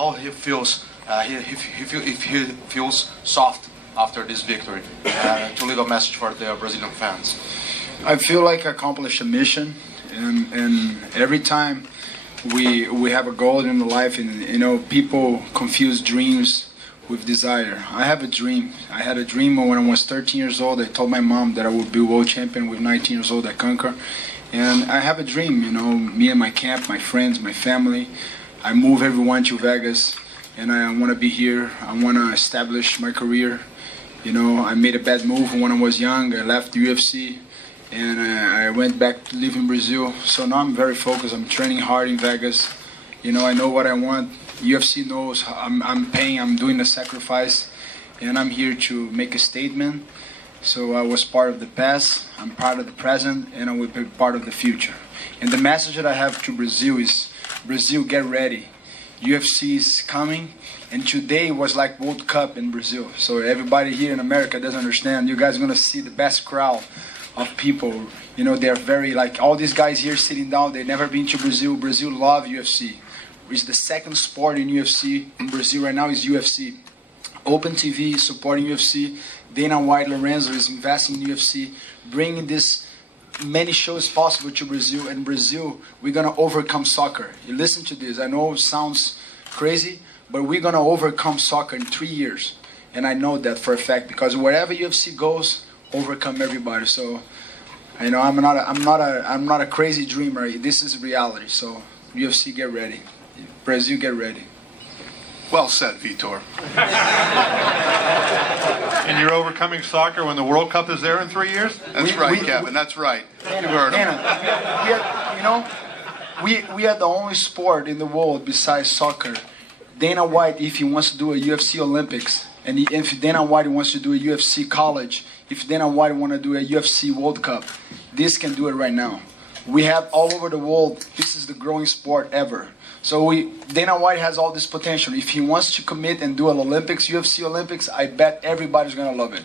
how he feels. If he feels soft after this victory, to leave a message for the Brazilian fans. I feel like I accomplished a mission, and every time we have a goal in life, and people confuse dreams with desire. I have a dream. I had a dream when I was 13 years old. I told my mom that I would be world champion with 19 years old at Conquer. And I have a dream, me and my camp, my friends, my family. I move everyone to Vegas, and I want to be here. I want to establish my career. I made a bad move when I was young. I left the UFC, and I went back to live in Brazil. So now I'm very focused. I'm training hard in Vegas. I know what I want. UFC knows I'm paying, I'm doing the sacrifice, and I'm here to make a statement. So I was part of the past, I'm part of the present, and I will be part of the future. And the message that I have to Brazil is, Brazil, get ready. UFC is coming, and today was like World Cup in Brazil. So everybody here in America doesn't understand. You guys are going to see the best crowd of people. They're very, like all these guys here sitting down, they've never been to Brazil. Brazil love UFC. It's the second sport in UFC in Brazil right now is UFC. Open TV is supporting UFC. Dana White Lorenzo is investing in UFC, bringing this many shows possible to Brazil. And Brazil, we're gonna overcome soccer. You listen to this. I know it sounds crazy, but we're gonna overcome soccer in 3 years. And I know that for a fact because wherever UFC goes, overcome everybody. So I'm not a crazy dreamer. This is reality. So UFC, get ready. Brazil, get ready. Well said, Vitor. And you're overcoming soccer when the World Cup is there in 3 years? That's right, Kevin. That's right. You heard him. We are the only sport in the world besides soccer. Dana White, if he wants to do a UFC Olympics, and if Dana White wants to do a UFC college, if Dana White want to do a UFC World Cup, this can do it right now. We have all over the world, this is the growing sport ever. So Dana White has all this potential. If he wants to commit and do an Olympics, UFC Olympics, I bet everybody's going to love it.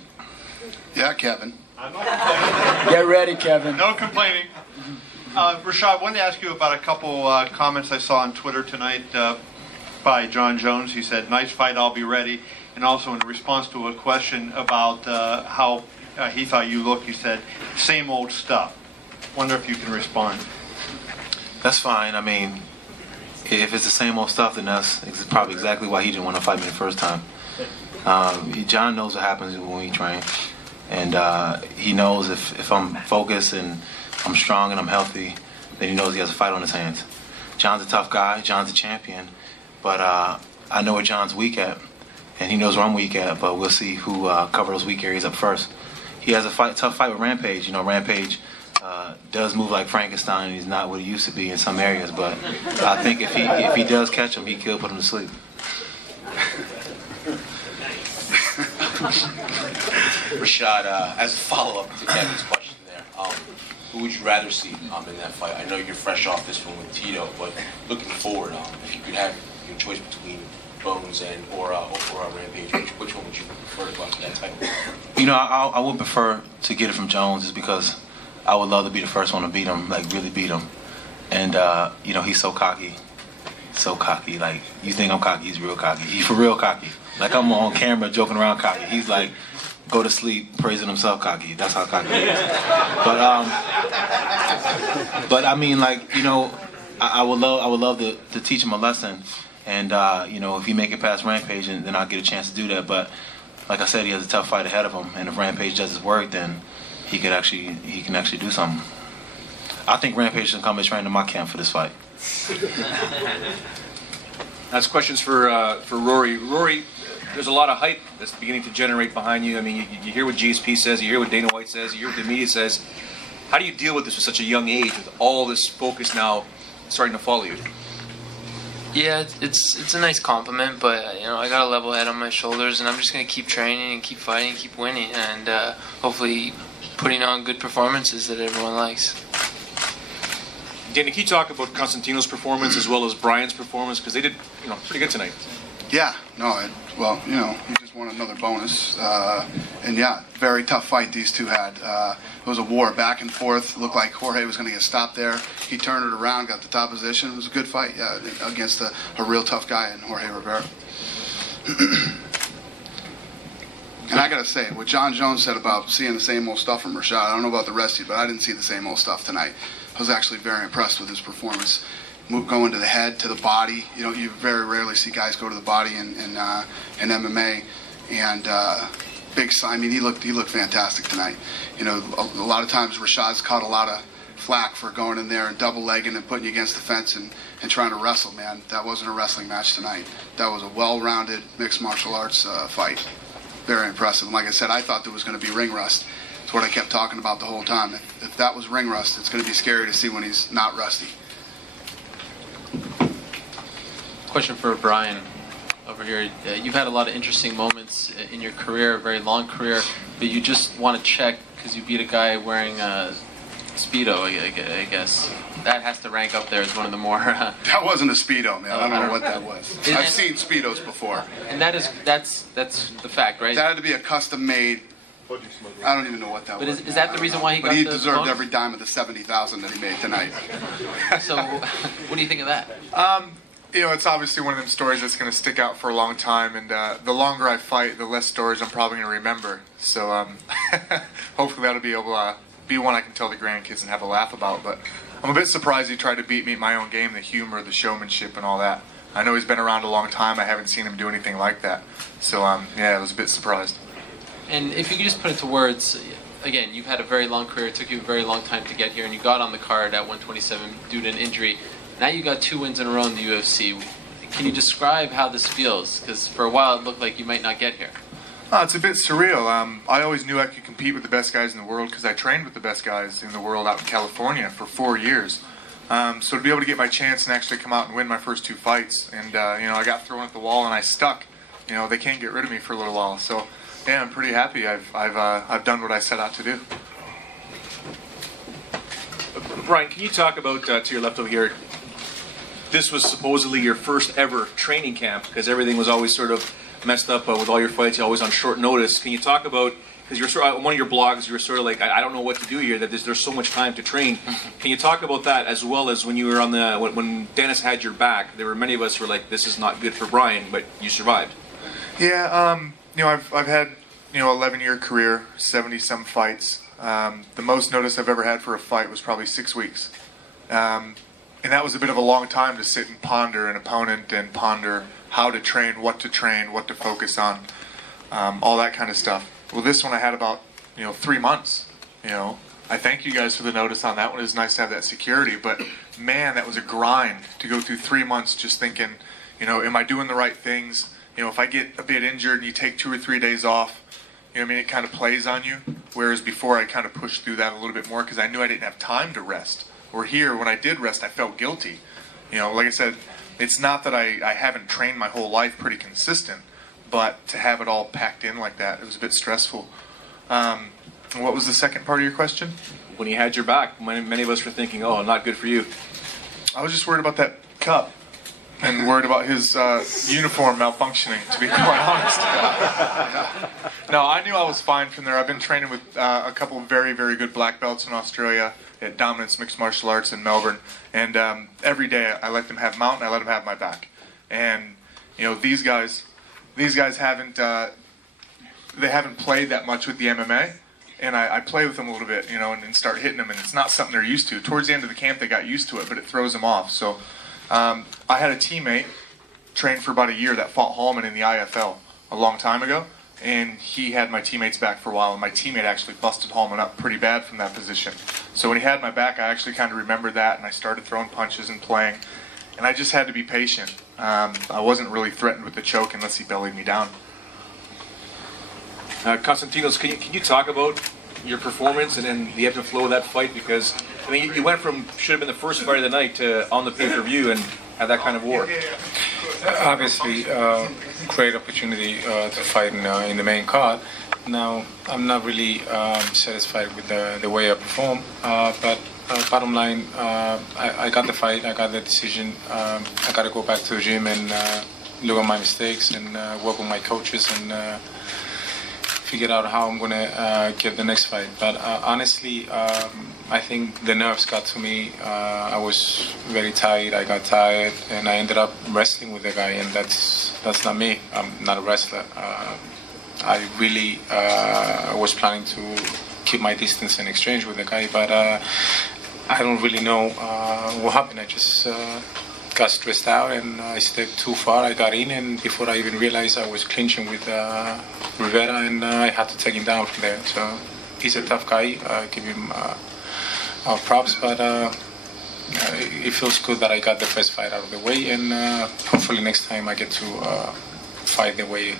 Yeah, Kevin. Get ready, Kevin. No complaining. Rashad, I wanted to ask you about a couple comments I saw on Twitter tonight by John Jones. He said, nice fight, I'll be ready. And also in response to a question about how he thought you looked, he said, same old stuff. Wonder if you can respond. That's fine. I mean, if it's the same old stuff, then that's probably exactly why he didn't want to fight me the first time. John knows what happens when we train. And he knows if I'm focused and I'm strong and I'm healthy, then he knows he has a fight on his hands. John's a tough guy. John's a champion. But I know where John's weak at. And he knows where I'm weak at. But we'll see who cover those weak areas up first. He has a tough fight with Rampage. Rampage does move like Frankenstein. He's not what he used to be in some areas, but I think if he does catch him, he could put him to sleep. Rashad, as a follow-up to Kevin's question there, who would you rather see in that fight? I know you're fresh off this one with Tito, but looking forward, if you could have your choice between Bones or Rampage, which one would you prefer to go after that title? I would prefer to get it from Jones just because I would love to be the first one to beat him, like really beat him. And, he's so cocky. So cocky. Like, you think I'm cocky, he's real cocky. He's for real cocky. Like, I'm on camera joking around cocky. He's like, go to sleep praising himself cocky. That's how cocky he is. But I mean, like, I would love to teach him a lesson. And, if he make it past Rampage, then I'll get a chance to do that. But, like I said, he has a tough fight ahead of him. And if Rampage does his work, then he can actually do something. I think Rampage should come and train in my camp for this fight. That's questions for Rory. Rory, there's a lot of hype that's beginning to generate behind you. I mean, you hear what GSP says, you hear what Dana White says, you hear what the media says. How do you deal with this at such a young age, with all this focus now starting to follow you? Yeah, it's a nice compliment, but I got a level head on my shoulders, and I'm just gonna keep training and keep fighting, and keep winning, and hopefully putting on good performances that everyone likes. Dana, can you talk about Constantino's performance as well as Brian's performance? Because they did, pretty good tonight. Yeah, no, well, you know, he just won another bonus. And yeah, very tough fight these two had. It was a war back and forth. Looked like Jorge was going to get stopped there. He turned it around, got the top position. It was a good fight, yeah, against a real tough guy in Jorge Rivera. And I got to say, what John Jones said about seeing the same old stuff from Rashad, I don't know about the rest of you, but I didn't see the same old stuff tonight. I was actually very impressed with his performance. Going to the head, to the body. You know, you very rarely see guys go to the body in MMA. And big sign. I mean, he looked fantastic tonight. You know, a lot of times Rashad's caught a lot of flack for going in there and double legging and putting you against the fence and trying to wrestle. Man, that wasn't a wrestling match tonight. That was a well-rounded mixed martial arts fight. Very impressive. And like I said, I thought there was going to be ring rust. It's what I kept talking about the whole time. If that was ring rust, it's going to be scary to see when he's not rusty. Question for Brian over here. You've had a lot of interesting moments in your career, a very long career, but you just want to check because you beat a guy wearing a Speedo, I guess. That has to rank up there as one of the more... That wasn't a Speedo, man. I don't know what that was. I've seen Speedos before. And that's the fact, right? That had to be a custom-made... I don't even know what that was. But is that the reason why he got the But he deserved bonus? every dime of the $70,000 that he made tonight. So, what do you think of that? You know, it's obviously one of them stories that's going to stick out for a long time, and the longer I fight, the less stories I'm probably going to remember. So hopefully that'll be able to be one I can tell the grandkids and have a laugh about. But I'm a bit surprised he tried to beat me at my own game, the humor, the showmanship, and all that. I know he's been around a long time. I haven't seen him do anything like that. So, yeah, I was a bit surprised. And if you could just put it to words, again, you've had a very long career. It took you a very long time to get here, and you got on the card at 127 due to an injury. Now you got 2 wins in a row in the UFC. Can you describe how this feels? Because for a while it looked like you might not get here. It's a bit surreal. I always knew I could compete with the best guys in the world because I trained with the best guys in the world out in California for 4 years. So to be able to get my chance and actually come out and win my first 2 fights, and you know, I got thrown at the wall and I stuck. You know, they can't get rid of me for a little while. So yeah, I'm pretty happy. I've done what I set out to do. Brian, can you talk about, to your left over here, this was supposedly your first ever training camp because everything was always sort of messed up with all your fights. You're always on short notice. Can you talk about, because you're sort of, on one of your blogs, you were sort of like, I don't know what to do here, that there's so much time to train. Can you talk about that as well as when you were on the, when Dennis had your back, there were many of us who were like, this is not good for Brian, but you survived. Yeah, you know, I've had, you know, 11-year career, 70-some fights. The most notice I've ever had for a fight was probably 6 weeks. And that was a bit of a long time to sit and ponder an opponent and ponder how to train, what to focus on, all that kind of stuff. Well, this one I had about, you know, 3 months. You know, I thank you guys for the notice on that one. It was nice to have that security, but man, that was a grind to go through 3 months just thinking, you know, am I doing the right things? You know, if I get a bit injured and you take 2 or 3 days off, you know what I mean, it kind of plays on you. Whereas before I kind of pushed through that a little bit more because I knew I didn't have time to rest. Or here, when I did rest, I felt guilty. You know, like I said, it's not that I haven't trained my whole life pretty consistent, but to have it all packed in like that, it was a bit stressful. What was the second part of your question? When you had your back, many of us were thinking, oh, not good for you. I was just worried about that cup and worried about his uniform malfunctioning, to be quite honest. No, I knew I was fine from there. I've been training with a couple of very, very good black belts in Australia at Dominance Mixed Martial Arts in Melbourne, and every day I let them have mount and I let them have my back. And you know, these guys haven't they haven't played that much with the MMA, and I play with them a little bit, you know, and start hitting them, and it's not something they're used to. Towards the end of the camp, they got used to it, but it throws them off. So I had a teammate trained for about a year that fought Hallman in the IFL a long time ago, and he had my teammate's back for a while, and my teammate actually busted Hallman up pretty bad from that position. So when he had my back, I actually kind of remembered that, and I started throwing punches and playing, and I just had to be patient. I wasn't really threatened with the choke unless he bellied me down. Konstantinos, can you talk about your performance and then the ebb and flow of that fight? Because I mean, you went from should have been the first fight of the night to on the pay-per-view and had that kind of war. Obviously, great opportunity to fight in the main card. Now, I'm not really satisfied with the way I perform, but bottom line, I got the fight, I got the decision. I got to go back to the gym and look at my mistakes and work with my coaches and figure out how I'm gonna get the next fight. But honestly, I think the nerves got to me. I was very tired. I got tired, and I ended up wrestling with the guy, and that's not me. I'm not a wrestler. I really was planning to keep my distance and exchange with the guy, but I don't really know what happened. I just got stressed out and I stepped too far. I got in, and before I even realized, I was clinching with Rivera, and I had to take him down from there. So he's a tough guy. I give him props, but it feels good that I got the first fight out of the way, and hopefully next time I get to fight the way